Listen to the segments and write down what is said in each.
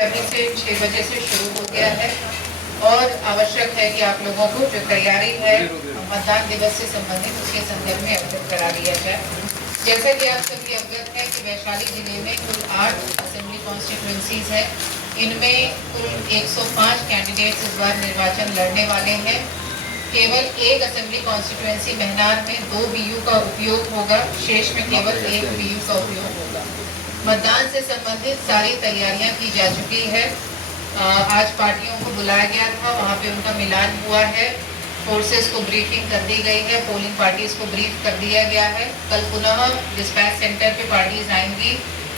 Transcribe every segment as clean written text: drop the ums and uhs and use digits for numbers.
अभी से 6 बजे से शुरू हो गया है और आवश्यक है कि आप लोगों को जो तैयारी है मतदान दिवस से संबंधित उसके संदर्भ में अवगत करा दिया जाए। जैसा कि आप सभी अवगत हैं कि वैशाली जिले में कुल 8 असेंबली कॉन्स्टिट्यूएंसीज हैं। इनमें कुल 105 कैंडिडेट्स इस बार निर्वाचन लड़ने वाले हैं। केवल एक असेंबली कॉन्स्टिट्यूएंसी महनार में 2 BU का उपयोग होगा, शेष में केवल 1 BU का उपयोग होगा। मतदान से संबंधित सारी तैयारियां की जा चुकी है। आज पार्टियों को बुलाया गया था, वहां पे उनका मिलान हुआ है। फोर्सेस को ब्रीफिंग कर दी गई है, पोलिंग पार्टीज को ब्रीफ कर दिया गया है। कल पुनः डिस्पैच सेंटर पे पार्टीज आएंगी,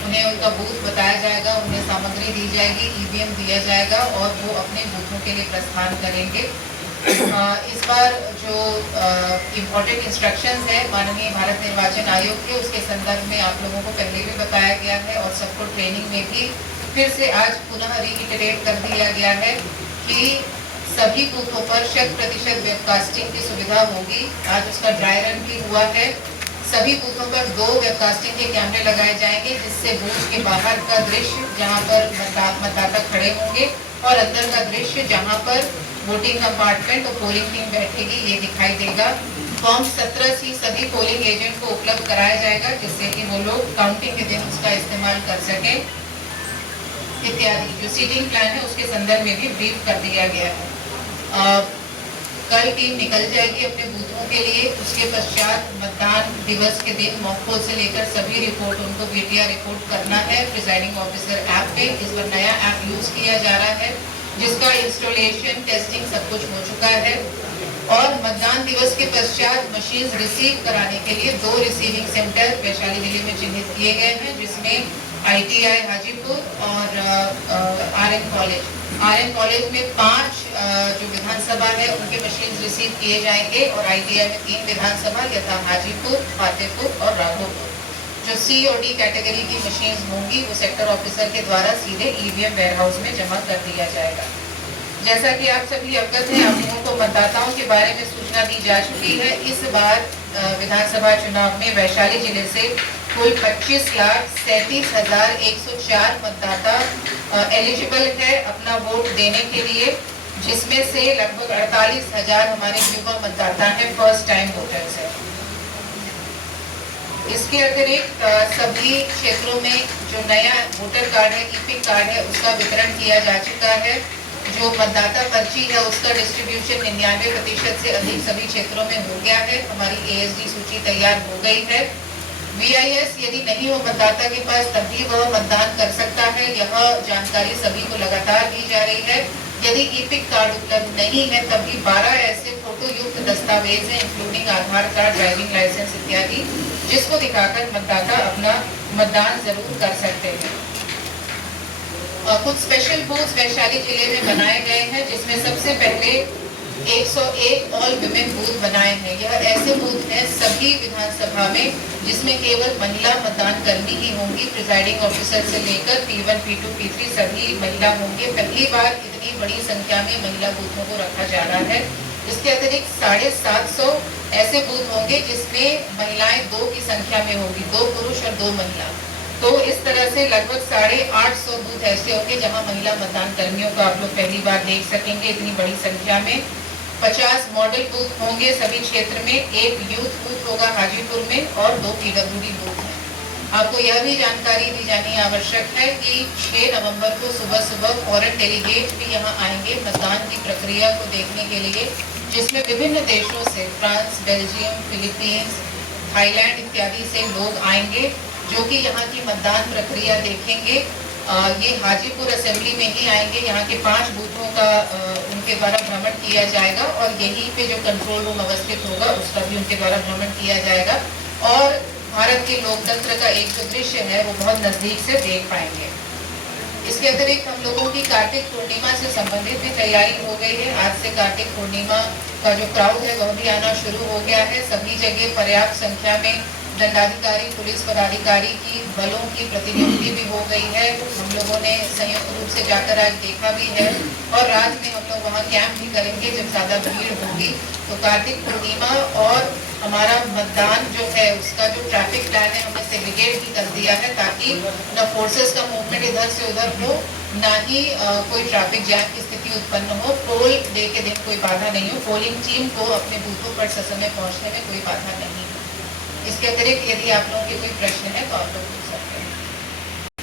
उन्हें उनका बूथ बताया जाएगा, उन्हें सामग्री दी जाएगी, EVM दिया जाएगा और वो अपने बूथों के लिए प्रस्थान करेंगे। इस बार जो इम्पोर्टेंट इंस्ट्रक्शंस है माननीय भारत निर्वाचन आयोग के, उसके संदर्भ में आप लोगों को पहले भी बताया गया है और सबको ट्रेनिंग में भी फिर से आज पुनः रिइटरेट कर दिया गया है कि सभी बूथों पर 100% वेबकास्टिंग की सुविधा होगी। आज उसका ड्राई रन भी हुआ है। सभी बूथों पर 2 वेबकास्टिंग के कैमरे लगाए जाएंगे, जिससे बूथ के बाहर का दृश्य जहां पर मतदाता खड़े होंगे और अंदर का दृश्य जहां पर वोटिंग कंपार्टमेंट और पोलिंग टीम बैठेगी ये दिखाई देगा। फॉर्म 17C सभी पोलिंग एजेंट को उपलब्ध कराया जाएगा, जिससे कि वो लोग काउंटिंग के दिन उसका इस्तेमाल कर सकें इत्यादि। जो सीटिंग प्लान है उसके संदर्भ में भी ब्रीफ कर दिया गया है। कल टीम निकल जाएगी अपने बूथों के लिए। उसके पश्चात मतदान दिवस के दिन मॉकपोल से लेकर सभी रिपोर्ट उनको VTR रिपोर्ट करना है प्रिजाइडिंग ऑफिसर ऐप पे। इस बार नया ऐप यूज किया जा रहा है जिसका इंस्टॉलेशन टेस्टिंग सब कुछ हो चुका है। और मतदान दिवस के पश्चात मशीन रिसीव कराने के लिए 2 रिसीविंग सेंटर वैशाली जिले में चिन्हित किए गए हैं, जिसमें ITI हाजीपुर और RN कॉलेज। RN कॉलेज में 5 जो विधानसभा है उनके मशीन रिसीव किए जाएंगे और ITI में 3 विधानसभा यथा हाजीपुर, फतेहपुर और राघोपुर। जो C और D कैटेगरी की मशीन होंगी वो सेक्टर ऑफिसर के द्वारा सीधे EVM वेयरहाउस में जमा कर दिया जाएगा। जैसा कि आप सभी अवगत हैं, आप लोगों को मतदाताओं के बारे में सूचना दी जा चुकी है। इस बार विधानसभा चुनाव में वैशाली जिले से कुल 25,37,104 मतदाता एलिजिबल है अपना वोट देने के लिए, जिसमें से लगभग 48,000 हमारे युवा मतदाता हैं, फर्स्ट टाइम वोटर्स है। इसके अतिरिक्त सभी क्षेत्रों में जो नया वोटर कार्ड है, EPIC कार्ड है, उसका वितरण किया जा चुका है। जो मतदाता पर्ची है उसका डिस्ट्रीब्यूशन 99% से अधिक सभी क्षेत्रों में हो गया है। हमारी ASD सूची तैयार हो गई है। VIS यदि नहीं हो मतदाता के पास तब भी वह मतदान कर सकता है, यह जानकारी सभी को लगातार दी जा रही है। यदि EPIC कार्ड उपलब्ध नहीं है तब भी 12 ऐसे फोटो युक्त दस्तावेज हैं, इंक्लूडिंग आधार कार्ड, ड्राइविंग लाइसेंस इत्यादि, जिसको दिखाकर मतदाता अपना मतदान जरूर कर सकते हैं। कुछ स्पेशल बूथ वैशाली जिले में बनाए गए हैं, जिसमें सबसे पहले 101 ऑल विमेन बूथ बनाए हैं। यह ऐसे बूथ हैं सभी विधानसभा में जिसमें केवल महिला मतदान कर्मी ही होंगी। प्रिजाइडिंग ऑफिसर से लेकर P1, P2, P3 सभी महिला होंगे। पहली बार इतनी बड़ी संख्या में महिला बूथों को रखा जा रहा है। इसके अतिरिक्त 750 ऐसे बूथ होंगे जिसमें महिलाएं 2 की संख्या में होंगी, 2 पुरुष और 2 महिला। तो इस तरह से लगभग 850 बूथ ऐसे होंगे जहां महिला मतदान कर्मियों को आप लोग पहली बार देख सकेंगे इतनी बड़ी संख्या में। 50 मॉडल बूथ होंगे सभी क्षेत्र में, 1 यूथ बूथ होगा हाजीपुर में और 2 PWD बूथ हैं। आपको यह भी जानकारी दी जानी आवश्यक है कि 6 नवंबर को सुबह सुबह फॉरेन डेलीगेट भी यहाँ आएंगे मतदान की प्रक्रिया को देखने के लिए, जिसमें विभिन्न देशों से फ्रांस, बेल्जियम, फिलीपींस, थाईलैंड इत्यादि से लोग आएंगे जो कि यहाँ की मतदान प्रक्रिया देखेंगे। ये हाजीपुर असेंबली में ही आएंगे। यहाँ के 5 बूथों का उनके द्वारा भ्रमण किया जाएगा और यहीं पे जो कंट्रोल रूम अवस्थित होगा उसका भी उनके द्वारा भ्रमण किया जाएगा और भारत के लोकतंत्र का एक जो दृश्य है वो बहुत नजदीक से देख पाएंगे। इसके अतिरिक्त हम लोगों की कार्तिक पूर्णिमा से संबंधित भी तैयारी हो गई है। आज से कार्तिक पूर्णिमा का जो क्राउड है वह भी आना शुरू हो गया है। सभी जगह पर्याप्त संख्या में दंडाधिकारी, पुलिस पदाधिकारी की बलों की प्रतिनियुक्ति भी हो गई है। हम लोगों ने संयुक्त रूप से जाकर आज देखा भी है और रात में हम लोग वहाँ कैंप भी करेंगे जब ज़्यादा भीड़ होगी। तो कार्तिक पूर्णिमा और हमारा मतदान जो है उसका जो ट्रैफिक प्लान है हमने सेग्रीगेट भी कर दिया है ताकि न फोर्सेस का मूवमेंट इधर से उधर हो ना ही कोई ट्रैफिक जैम की स्थिति उत्पन्न हो, पोल डे के दिन कोई बाधा नहीं हो, पोलिंग टीम को अपने बूथों पर ससमय पहुंचने में कोई बाधा नहीं है। इसके अतिरिक्त यदि आप लोगों के कोई प्रश्न है तो आप लोग पूछ सकते हैं।